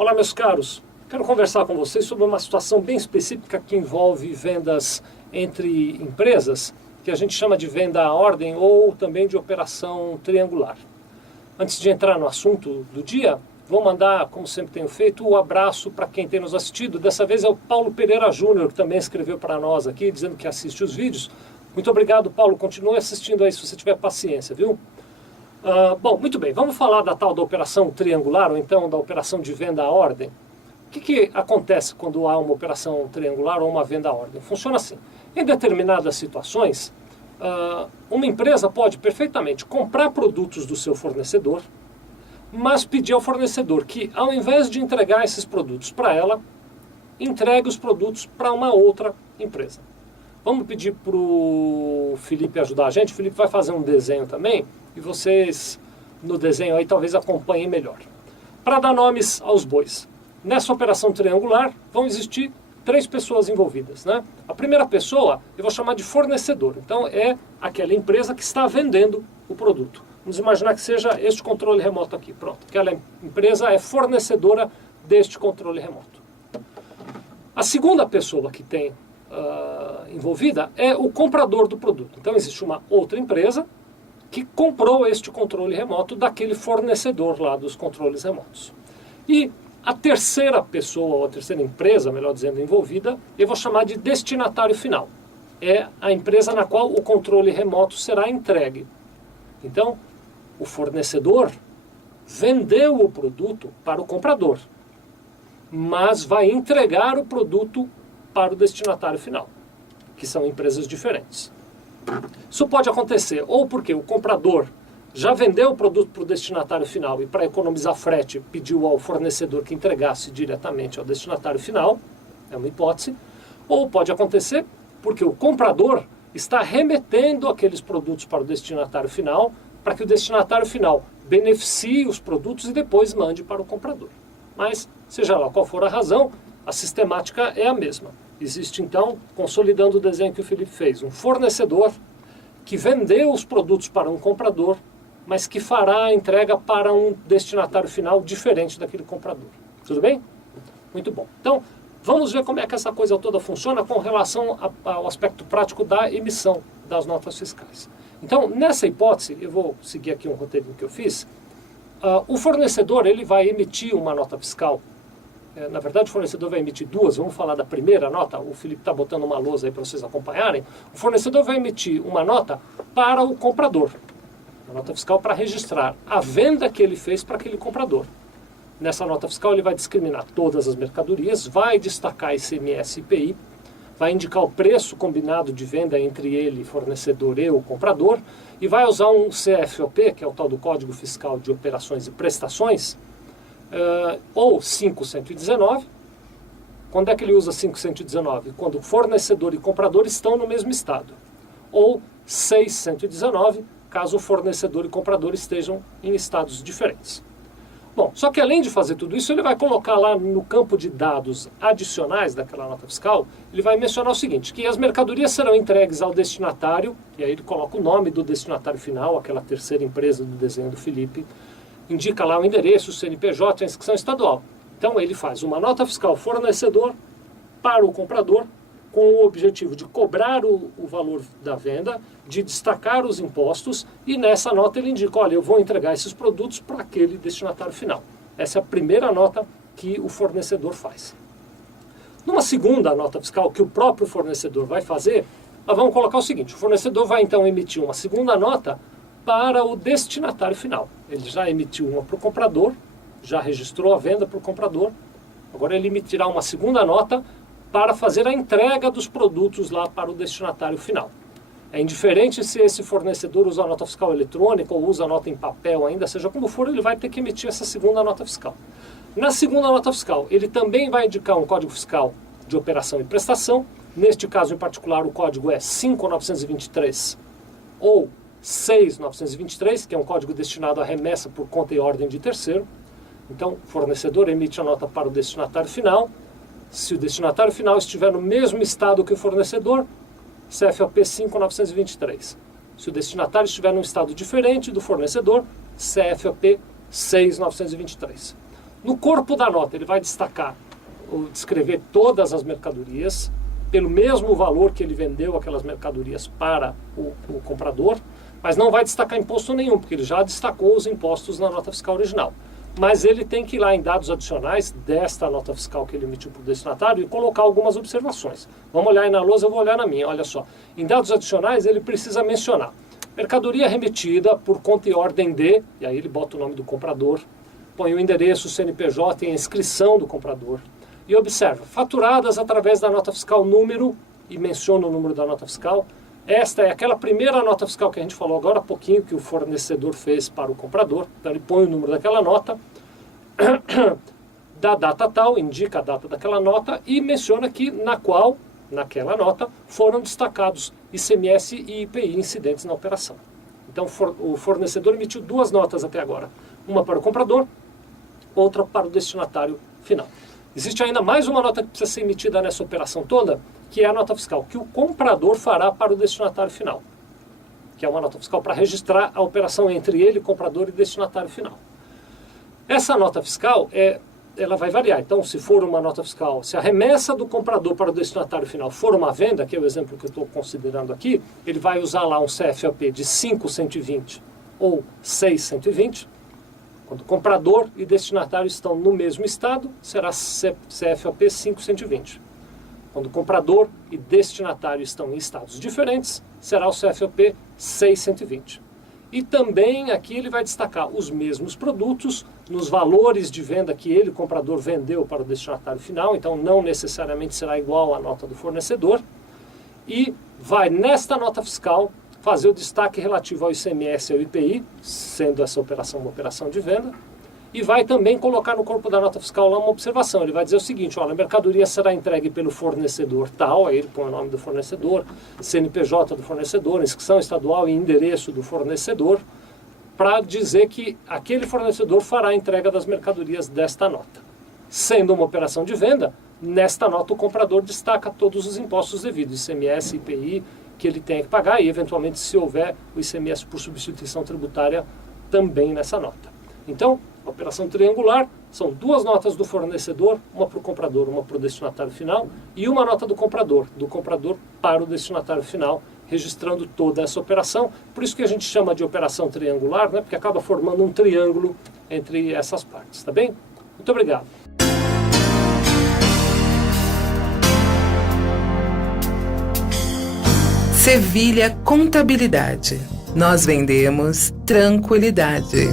Olá, meus caros. Quero conversar com vocês sobre uma situação bem específica que envolve vendas entre empresas, que a gente chama de venda à ordem ou também de operação triangular. Antes de entrar no assunto do dia, vou mandar, como sempre tenho feito, um abraço para quem tem nos assistido. Dessa vez é o Paulo Pereira Júnior, que também escreveu para nós aqui, dizendo que assiste os vídeos. Muito obrigado, Paulo. Continue assistindo aí se você tiver paciência, viu? Bom, muito bem. Vamos falar da tal da operação triangular, ou então da operação de venda à ordem. O que acontece quando há uma operação triangular ou uma venda à ordem? Funciona assim. Em determinadas situações, uma empresa pode perfeitamente comprar produtos do seu fornecedor, mas pedir ao fornecedor que, ao invés de entregar esses produtos para ela, entregue os produtos para uma outra empresa. Vamos pedir para o Felipe ajudar a gente. O Felipe vai fazer um desenho também, e vocês, no desenho aí, talvez acompanhem melhor. Para dar nomes aos bois. Nessa operação triangular, vão existir 3 pessoas envolvidas, né? A primeira pessoa, eu vou chamar de fornecedor. Então, é aquela empresa que está vendendo o produto. Vamos imaginar que seja este controle remoto aqui. Pronto. Aquela empresa é fornecedora deste controle remoto. A segunda pessoa que tem envolvida é o comprador do produto. Então, existe uma outra empresa que comprou este controle remoto daquele fornecedor lá dos controles remotos. E a terceira pessoa, ou a terceira empresa, melhor dizendo, envolvida, eu vou chamar de destinatário final. É a empresa na qual o controle remoto será entregue. Então, o fornecedor vendeu o produto para o comprador, mas vai entregar o produto para o destinatário final, que são empresas diferentes. Isso pode acontecer ou porque o comprador já vendeu o produto para o destinatário final e, para economizar frete, pediu ao fornecedor que entregasse diretamente ao destinatário final, é uma hipótese, ou pode acontecer porque o comprador está remetendo aqueles produtos para o destinatário final, para que o destinatário final beneficie os produtos e depois mande para o comprador. Mas, seja lá qual for a razão, a sistemática é a mesma. Existe, então, consolidando o desenho que o Felipe fez, um fornecedor que vendeu os produtos para um comprador, mas que fará a entrega para um destinatário final diferente daquele comprador. Tudo bem? Muito bom. Então, vamos ver como é que essa coisa toda funciona com relação ao aspecto prático da emissão das notas fiscais. Então, nessa hipótese, eu vou seguir aqui um roteirinho que eu fiz. O fornecedor ele vai emitir uma nota fiscal. Na verdade, o fornecedor vai emitir 2. Vamos falar da primeira nota. O Felipe está botando uma lousa aí para vocês acompanharem. O fornecedor vai emitir uma nota para o comprador. Uma nota fiscal para registrar a venda que ele fez para aquele comprador. Nessa nota fiscal ele vai discriminar todas as mercadorias, vai destacar ICMS e IPI, vai indicar o preço combinado de venda entre ele, fornecedor, e o comprador, e vai usar um CFOP, que é o tal do Código Fiscal de Operações e Prestações, ou 5119. Quando é que ele usa 5119? Quando o fornecedor e comprador estão no mesmo estado. Ou 6119, caso o fornecedor e comprador estejam em estados diferentes. Bom, só que além de fazer tudo isso, ele vai colocar lá no campo de dados adicionais daquela nota fiscal, ele vai mencionar o seguinte, que as mercadorias serão entregues ao destinatário, e aí ele coloca o nome do destinatário final, aquela terceira empresa do desenho do Felipe, indica lá o endereço, o CNPJ, a inscrição estadual. Então ele faz uma nota fiscal fornecedor para o comprador, com o objetivo de cobrar o valor da venda, de destacar os impostos, e nessa nota ele indica, olha, eu vou entregar esses produtos para aquele destinatário final. Essa é a primeira nota que o fornecedor faz. Numa segunda nota fiscal que o próprio fornecedor vai fazer, nós vamos colocar o seguinte, o fornecedor vai então emitir uma segunda nota para o destinatário final. Ele já emitiu uma para o comprador, já registrou a venda para o comprador, agora ele emitirá uma segunda nota para fazer a entrega dos produtos lá para o destinatário final. É indiferente se esse fornecedor usa a nota fiscal eletrônica ou usa a nota em papel ainda, seja como for, ele vai ter que emitir essa segunda nota fiscal. Na segunda nota fiscal, ele também vai indicar um código fiscal de operação e prestação. Neste caso em particular, o código é 5923 ou 6923, que é um código destinado à remessa por conta e ordem de terceiro. Então, o fornecedor emite a nota para o destinatário final. Se o destinatário final estiver no mesmo estado que o fornecedor, CFOP 5923. Se o destinatário estiver num estado diferente do fornecedor, CFOP 6923. No corpo da nota, ele vai destacar, ou descrever todas as mercadorias, pelo mesmo valor que ele vendeu aquelas mercadorias para o comprador, mas não vai destacar imposto nenhum, porque ele já destacou os impostos na nota fiscal original. Mas ele tem que ir lá em dados adicionais desta nota fiscal que ele emitiu para o destinatário e colocar algumas observações. Vamos olhar aí na lousa, eu vou olhar na minha, olha só. Em dados adicionais ele precisa mencionar mercadoria remetida por conta e ordem de, e aí ele bota o nome do comprador, põe o endereço, o CNPJ e a inscrição do comprador. E observa, faturadas através da nota fiscal número, e menciona o número da nota fiscal. Esta é aquela primeira nota fiscal que a gente falou agora há pouquinho, que o fornecedor fez para o comprador. Então ele põe o número daquela nota, da data tal, indica a data daquela nota e menciona que naquela nota, foram destacados ICMS e IPI incidentes na operação. Então o fornecedor emitiu duas notas até agora. Uma para o comprador, outra para o destinatário final. Existe ainda mais uma nota que precisa ser emitida nessa operação toda, que é a nota fiscal que o comprador fará para o destinatário final, que é uma nota fiscal para registrar a operação entre ele, comprador e destinatário final. Essa nota fiscal, ela vai variar. Então, se for uma nota fiscal, se a remessa do comprador para o destinatário final for uma venda, que é o exemplo que eu estou considerando aqui, ele vai usar lá um CFOP de 5.120 ou 6.120. Quando comprador e destinatário estão no mesmo estado, será CFOP 5.120. Quando comprador e destinatário estão em estados diferentes, será o CFOP 6.120. E também aqui ele vai destacar os mesmos produtos nos valores de venda que ele, o comprador, vendeu para o destinatário final, então não necessariamente será igual à nota do fornecedor. E vai, nesta nota fiscal, fazer o destaque relativo ao ICMS e ao IPI, sendo essa operação uma operação de venda, e vai também colocar no corpo da nota fiscal lá uma observação. Ele vai dizer o seguinte, olha, a mercadoria será entregue pelo fornecedor tal, aí ele põe o nome do fornecedor, CNPJ do fornecedor, inscrição estadual e endereço do fornecedor, para dizer que aquele fornecedor fará a entrega das mercadorias desta nota. Sendo uma operação de venda, nesta nota o comprador destaca todos os impostos devidos, ICMS, IPI, que ele tem que pagar e, eventualmente, se houver o ICMS por substituição tributária, também nessa nota. Então, a operação triangular são duas notas do fornecedor, uma para o comprador, uma para o destinatário final, e uma nota do comprador para o destinatário final, registrando toda essa operação. Por isso que a gente chama de operação triangular, né? Porque acaba formando um triângulo entre essas partes, tá bem? Muito obrigado. Sevilha Contabilidade. Nós vendemos tranquilidade.